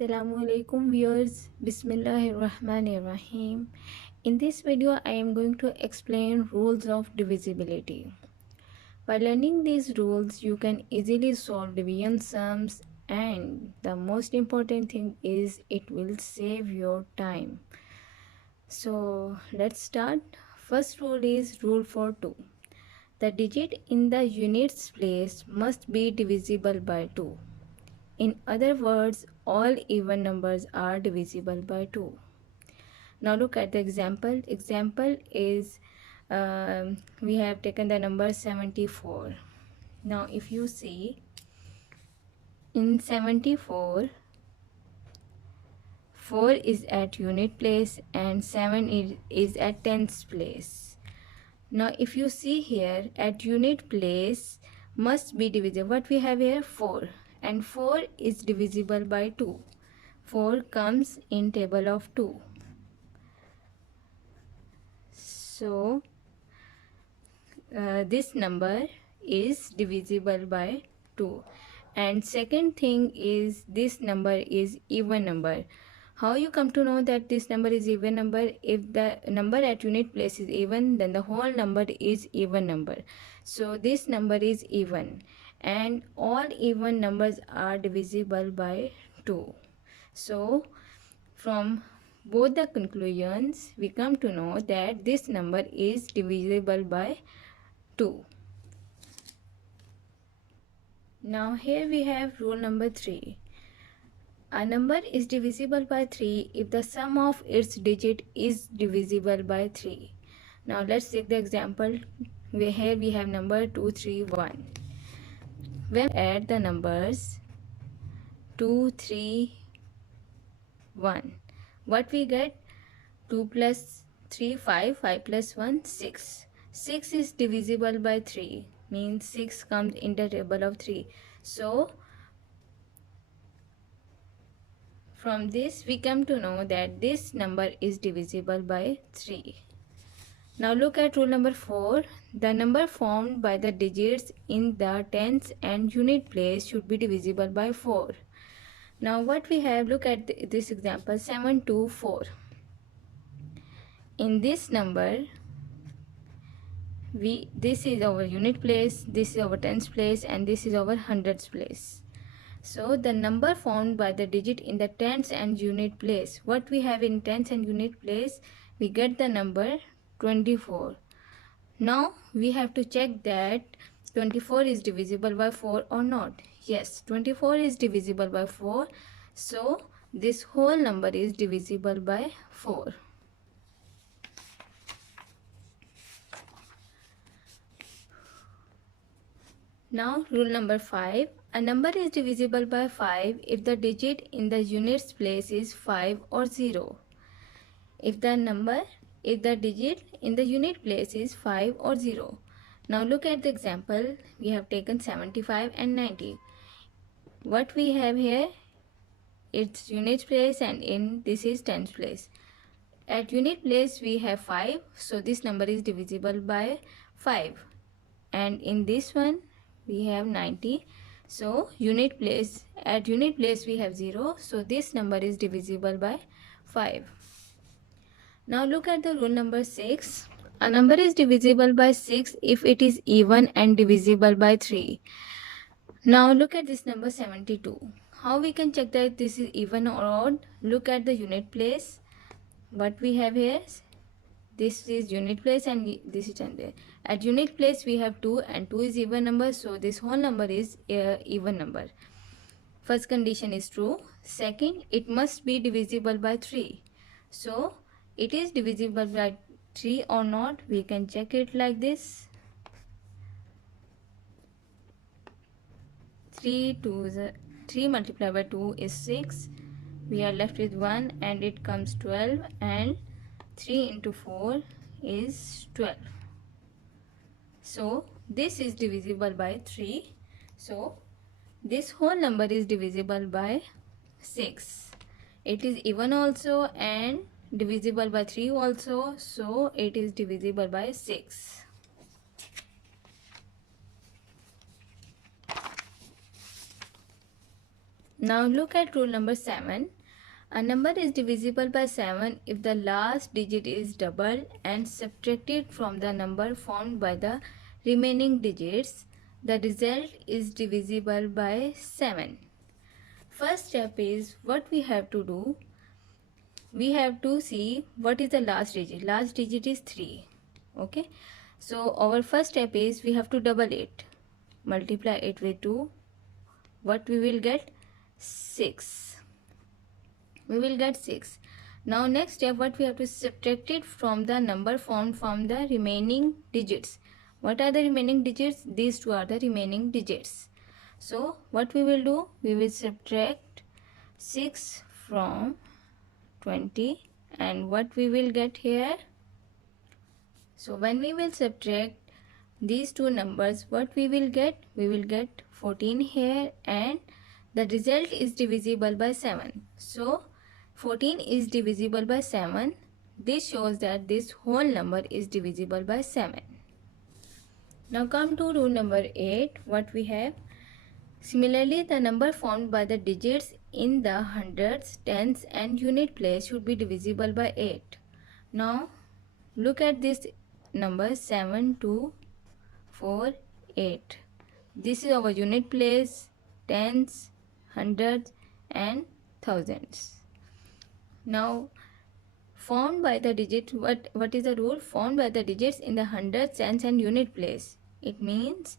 Assalamu alaikum viewers. Bismillahirrahmanirrahim. In this video I am going to explain rules of divisibility. By learning these rules you can easily solve division sums, and the most important thing is it will save your time. So let's start. First rule is rule for 2. The digit in the units place must be divisible by 2. In other words, all even numbers are divisible by 2. Now look at the example. Example is we have taken the number 74. Now if you see in 74, 4 is at unit place and 7 is at tens place. Now if you see here, at unit place must be divisible. What we have here? 4, and 4 is divisible by 2. 4 comes in table of 2. So this number is divisible by 2. And second thing is this number is even number. How you come to know that this number is even number? If the number at unit place is even, then the whole number is even number. So this number is even, and all even numbers are divisible by 2. So from both the conclusions we come to know that this number is divisible by 2. Now here we have rule number 3. A number is divisible by 3 if the sum of its digit is divisible by 3. Now let's take the example. Here we have number 231. When we add the numbers 2, 3, 1, what we get? 2 plus 3, 5, 5 plus 1, 6. 6 is divisible by 3, means 6 comes in the table of 3. So from this we come to know that this number is divisible by 3. Now look at rule number 4. The number formed by the digits in the tens and unit place should be divisible by 4. Now what we have, look at this example, 724. In this number, this is our unit place, this is our tens place, and this is our hundreds place. So the number formed by the digit in the tens and unit place, what we have in tens and unit place, we get the number 24. Now we have to check that 24 is divisible by 4 or not. Yes, 24 is divisible by 4. So this whole number is divisible by 4. Now rule number 5. A number is divisible by 5 if the digit in the units place is 5 or 0. If the digit in the unit place is 5 or 0. Now look at the example. We have taken 75 and 90. What we have here? It's unit place, and in this is tens place. At unit place we have 5, so this number is divisible by 5. And in this one we have 90. So at unit place we have 0, so this number is divisible by 5. Now look at the rule number 6. A number is divisible by 6 if it is even and divisible by 3. Now look at this number 72. How we can check that this is even or odd? Look at the unit place. What we have here? This is unit place and this is there. At unit place we have 2, and 2 is even number, so this whole number is even number. First condition is true. Second, it must be divisible by 3. So it is divisible by 3 or not, we can check it like this. 3 multiplied by 2 is 6. We are left with 1 and it comes 12, and 3 into 4 is 12. So this is divisible by 3. So this whole number is divisible by 6. It is even also and divisible by 3 also. So it is divisible by 6. Now look at rule number 7. A number is divisible by 7 if the last digit is double and subtracted from the number formed by the remaining digits. The result is divisible by 7. First step is what we have to do. We have to see what is the last digit. Last digit is 3. Okay. So our first step is we have to double it. Multiply it with 2. What we will get? 6. We will get 6. Now next step, what we have to subtract it from the number formed from the remaining digits. What are the remaining digits? These two are the remaining digits. So what we will do? We will subtract 6 from 20, and what we will get here? So when we will subtract these two numbers, what we will get? We will get 14 here, and the result is divisible by 7. So 14 is divisible by 7. This shows that this whole number is divisible by 7. Now come to rule number 8. What we have? Similarly, the number formed by the digits in the hundreds, tens and unit place should be divisible by 8. Now look at this number 7, 2, 4, 8. This is our unit place, tens, hundreds and thousands. Now formed by the digit, what is the rule? Formed by the digits in the hundreds, tens and unit place. It means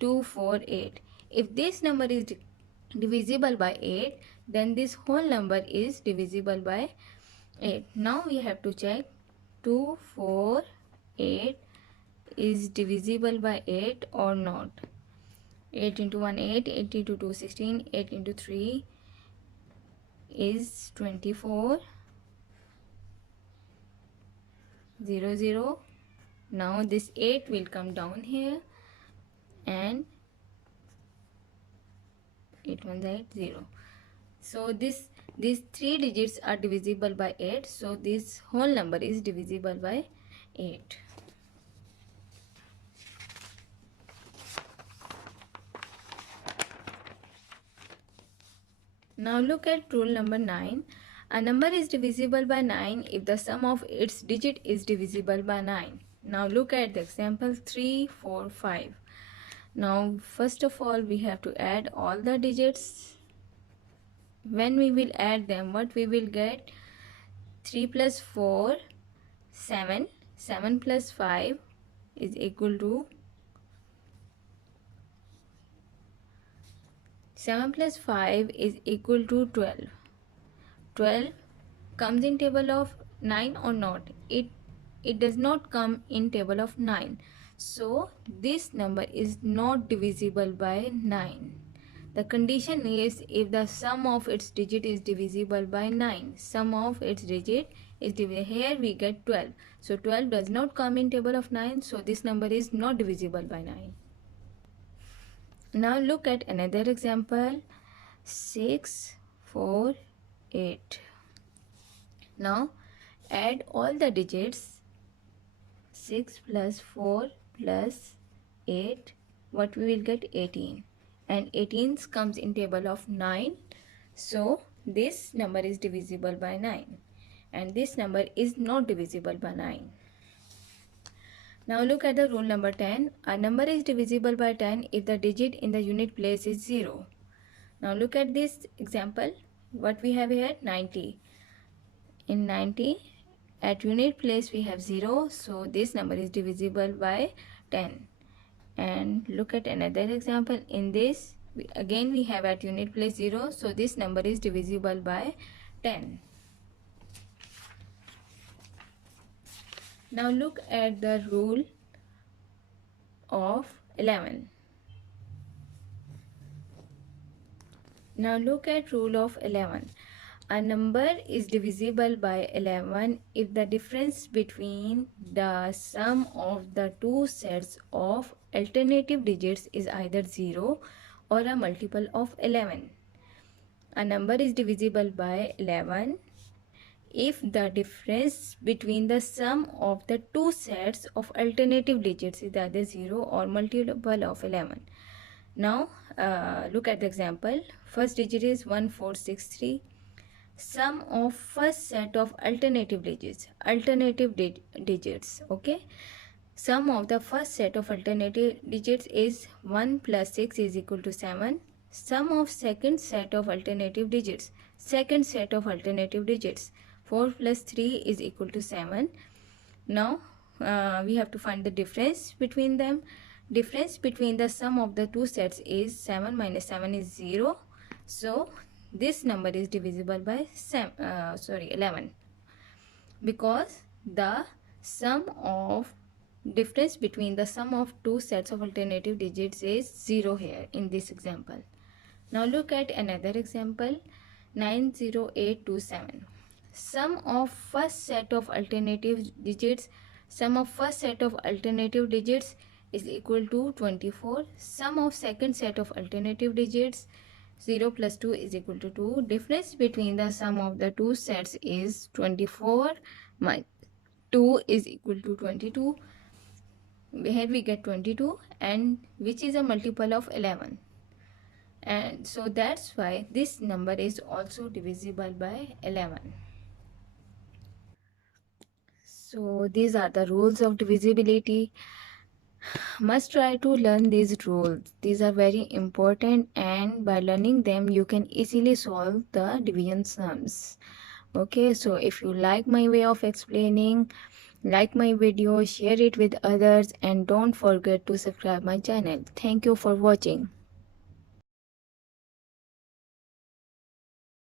2, 4, 8. If this number is divisible by 8, then this whole number is divisible by 8. Now we have to check 2, 4, 8 is divisible by 8 or not. 8 into 1, 8, 8 into 2, 16, 8 into 3 is 24, 0, 0. Now this 8 will come down here, and 8 1 8 0. So these 3 digits are divisible by 8. So this whole number is divisible by 8. Now look at rule number 9. A number is divisible by 9 if the sum of its digit is divisible by 9. Now look at the example 3, 4, 5. Now first of all we have to add all the digits. When we will add them, what we will get? 3 plus 4, 7. 7 plus 5 is equal to 7 plus 5 is equal to 12. 12 comes in table of 9 or not? It does not come in table of 9. So this number is not divisible by 9. The condition is if the sum of its digit is divisible by 9. Sum of its digit is divisible. Here we get 12. So 12 does not come in table of 9. So this number is not divisible by 9. Now look at another example 6, 4, 8. Now add all the digits. 6 plus 4 plus 8. What we will get? 18. And 18 comes in table of 9. So this number is divisible by 9. And this number is not divisible by 9. Now look at the rule number 10. A number is divisible by 10 if the digit in the unit place is 0. Now look at this example. What we have here? 90. In 90, at unit place we have 0. So this number is divisible by 10. And look at another example. In this, again we have at unit place 0. So this number is divisible by 10. Now look at the rule of 11. Now look at rule of 11. A number is divisible by 11 if the difference between the sum of the two sets of alternative digits is either 0 or a multiple of 11. A number is divisible by 11 if the difference between the sum of the two sets of alternative digits is either 0 or multiple of 11. Now look at the example. First digit is 1463. Sum of first set of alternative digits. Okay. Sum of the first set of alternative digits is 1 plus 6 is equal to 7. Sum of second set of alternative digits. Second set of alternative digits. 4 plus 3 is equal to 7. Now we have to find the difference between them. Difference between the sum of the two sets is 7 minus 7 is 0. So this number is divisible by 11, because the sum of difference between the sum of two sets of alternative digits is 0 here in this example. Now look at another example, 90827. Sum of first set of alternative digits. Sum of first set of alternative digits is equal to 24. Sum of second set of alternative digits, 0 plus 2 is equal to 2. Difference between the sum of the two sets is 24 minus 2 is equal to 22. Here we get 22, and which is a multiple of 11. And so that's why this number is also divisible by 11. So these are the rules of divisibility. Must try to learn these rules. These are very important, and by learning them you can easily solve the division sums. Okay, so if you like my way of explaining, like my video, share it with others, and don't forget to subscribe my channel. Thank you for watching.